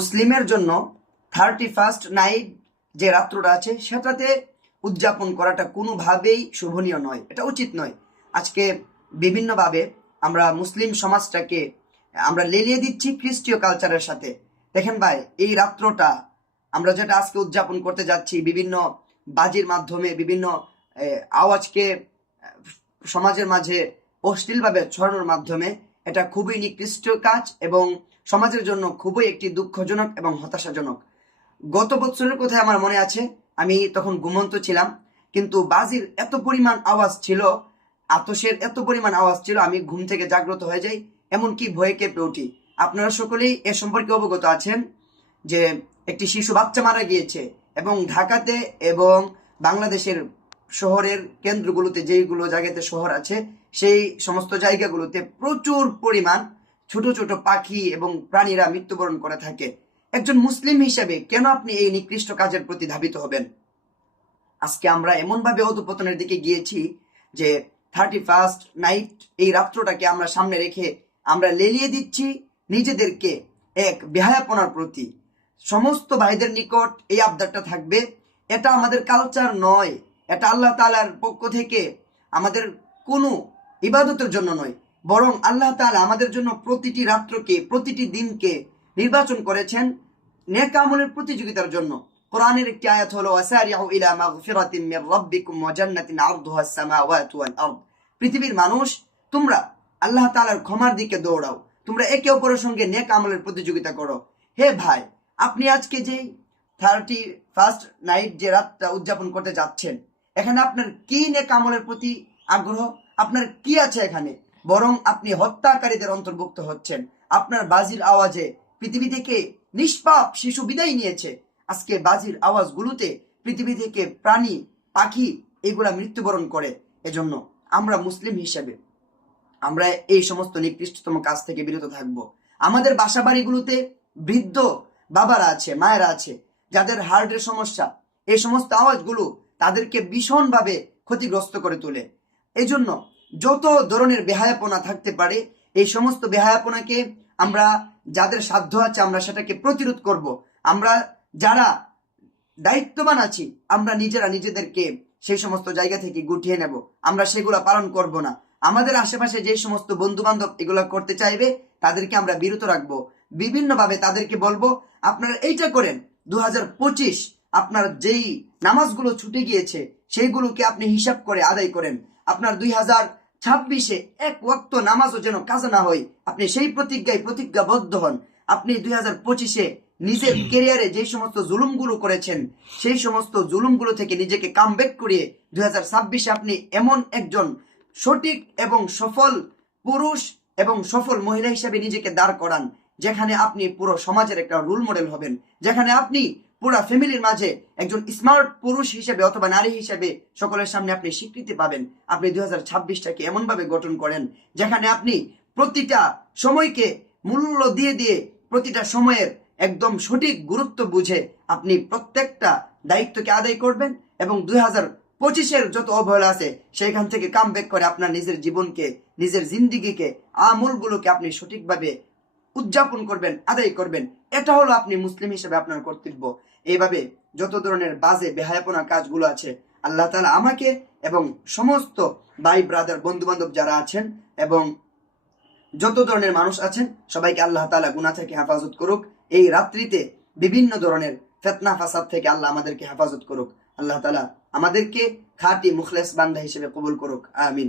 মুসলিমের জন্য 31st night যে রাত্রটা আছে সেটাতে উদযাপন করাটা কোনোভাবেই শোভনীয় নয়, এটা উচিত নয়। আজকে বিভিন্নভাবে আমরা মুসলিম সমাজটাকে আমরা লেলিয়ে দিচ্ছি খ্রিস্টীয় কালচারের সাথে। দেখেন ভাই, এই রাত্রটা আমরা যেটা আজকে উদযাপন করতে যাচ্ছি বিভিন্ন বাজির মাধ্যমে, বিভিন্ন আওয়াজকে সমাজের মাঝে অশ্লীলভাবে ছড়ানোর মাধ্যমে, এটা খুবই নিকৃষ্ট কাজ এবং সমাজের জন্য খুবই একটি দুঃখজনক এবং হতাশাজনক। গত বছরের কথায় আমার মনে আছে, আমি তখন ঘুমন্ত ছিলাম, কিন্তু বাজির এত পরিমাণ আওয়াজ ছিল, আতশের এত পরিমাণ আওয়াজ ছিল, আমি ঘুম থেকে জাগ্রত হয়ে যাই, এমনকি ভয়ে কেঁপে উঠি। আপনারা সকলেই এ সম্পর্কে অবগত আছেন যে একটি শিশু বাচ্চা মারা গিয়েছে এবং ঢাকাতে এবং বাংলাদেশের শহরের কেন্দ্রগুলোতে, যেইগুলো জায়গাতে শহর আছে সেই সমস্ত জায়গাগুলোতে প্রচুর পরিমাণ ছোট ছোট পাখি এবং প্রাণীরা মৃত্যুবরণ করে থাকে। একজন মুসলিম হিসেবে কেন আপনি এই নিকৃষ্ট কাজের প্রতি ধাবিত হবেন? আজকে আমরা এমনভাবে অধঃপতনের দিকে গিয়েছি যে 31st নাইট এই রাত্রটাকে আমরা সামনে রেখে আমরা লেলিয়ে দিচ্ছি নিজেদেরকে এক বেহায়াপনার প্রতি। সমস্ত ভাইদের নিকট এই আবদারটা থাকবে, এটা আমাদের কালচার নয়, এটা আল্লাহ তাআলার পক্ষ থেকে আমাদের কোনো ইবাদতের জন্য নয়, বরং আল্লাহ তাআলা আমাদের জন্য প্রতিটি রাত্রকে, প্রতিটি দিনকে নির্বাচন করেছেন নেক আমলের প্রতিযোগিতার জন্য। কোরআনের একটি আয়াত হলো ওয়াসারিউ ইলা মাগফিরাতিন মির রাব্বিকুম ওয়া জান্নাতিন আরদুহা আস-সামাওয়াতু ওয়াল আরদ। পৃথিবীর মানুষ, তোমরা আল্লাহ তাআলার ক্ষমার দিকে দৌড়াও, তোমরা একে অপরের সঙ্গে নেক আমলের প্রতিযোগিতা করো। হে ভাই, আপনি আজকে যে 31st নাইট যে রাতটা উদযাপন করতে যাচ্ছেন, এখানে আপনার কি নেক আমলের প্রতি আগ্রহ? আপনার কি আছে এখানে? বরং আপনি হত্যাকারীদের অন্তর্ভুক্ত হচ্ছেন। আপনার বাজির আওয়াজে পৃথিবী থেকে নিষ্পাপ শিশু বিদায় নিয়েছে। আজকে বাজির আওয়াজগুলোতে পৃথিবী থেকে প্রাণী, পাখি এগুলা মৃত্যুবরণ করে। এজন্য আমরা মুসলিম হিসেবে আমরা এই সমস্ত নিকৃষ্টতম কাজ থেকে বিরত থাকব। আমাদের বাসা বাড়িগুলোতে বৃদ্ধ বাবারা আছে, মায়েরা আছে, যাদের হার্টের সমস্যা, এই সমস্ত আওয়াজগুলো তাদেরকে ভীষণভাবে ক্ষতিগ্রস্ত করে তোলে। এজন্য যত ধরনের বেহায়াপনা থাকতে পারে, এই সমস্ত বেহায়াপনাকে আমরা, যাদের সাধ্য আছে, আমরা সেটাকে প্রতিরোধ করব। আমরা যারা দায়িত্ববান আছি, আমরা নিজেরা নিজেদেরকে সেই সমস্ত জায়গা থেকে গুটিয়ে নেব। আমরা সেগুলা পালন করব না। আমাদের আশেপাশে যে সমস্ত বন্ধু বান্ধব এগুলা করতে চাইবে, তাদেরকে আমরা বিরত রাখবো। বিভিন্নভাবে তাদেরকে বলবো, আপনারা এইটা করেন। 2025 আপনার যেই নামাজগুলো ছুটে গিয়েছে সেইগুলোকে আপনি হিসাব করে আদায় করেন। আপনার 2026-এ এক ওয়াক্ত নামাজও যেন কাজা না হয়, আপনি সেই প্রতিজ্ঞাবদ্ধ হন। আপনি 2025-এ নিজের ক্যারিয়ারে যে সমস্ত জুলুমগুলো করেছেন, সেই সমস্ত জুলুমগুলো থেকে নিজেকে কামব্যাক করিয়ে 2026-এ আপনি এমন একজন সঠিক এবং সফল পুরুষ এবং সফল মহিলা হিসেবে নিজেকে দাঁড় করান, যেখানে আপনি পুরো সমাজের একটা রোল মডেল হবেন, যেখানে আপনি পুরো ফ্যামিলির মাঝে একজন স্মার্ট পুরুষ হিসেবে অথবা নারী হিসেবে সকলের সামনে আপনি স্বীকৃতি পাবেন। আপনি 2026টাকে এমনভাবে গঠন করেন যেখানে আপনি প্রতিটা সময়কে মূল্য দিয়ে দিয়ে, প্রতিটা সময়ের একদম সঠিক গুরুত্ব বুঝে আপনি প্রত্যেকটা দায়িত্বকে আদায় করবেন এবং 2025-এর যত অবহেলা আছে সেখান থেকে কামব্যাক করে আপনার নিজের জীবনকে, নিজের জিন্দিগিকে, আমলগুলোকে আপনি সঠিকভাবে উদযাপন করবেন, আদায় করবেন। এটা হলো আপনি মুসলিম হিসেবে আপনার কর্তব্য। এইভাবে যত ধরনের বাজে বেহায়াপনা কাজগুলো আছে, আল্লাহ তাআলা আমাকে এবং সমস্ত ভাই ব্রাদার বন্ধু বান্ধব যারা আছেন এবং যত ধরনের মানুষ আছেন সবাইকে আল্লাহ তাআলা গুনাহ থেকে হেফাজত করুক। এই রাত্রিতে বিভিন্ন ধরনের ফিতনা ফাসাদ থেকে আল্লাহ আমাদেরকে হেফাজত করুক। আল্লাহ তাআলা আমাদেরকে খাঁটি মুখলেস বান্দা হিসেবে কবুল করুক, আমিন।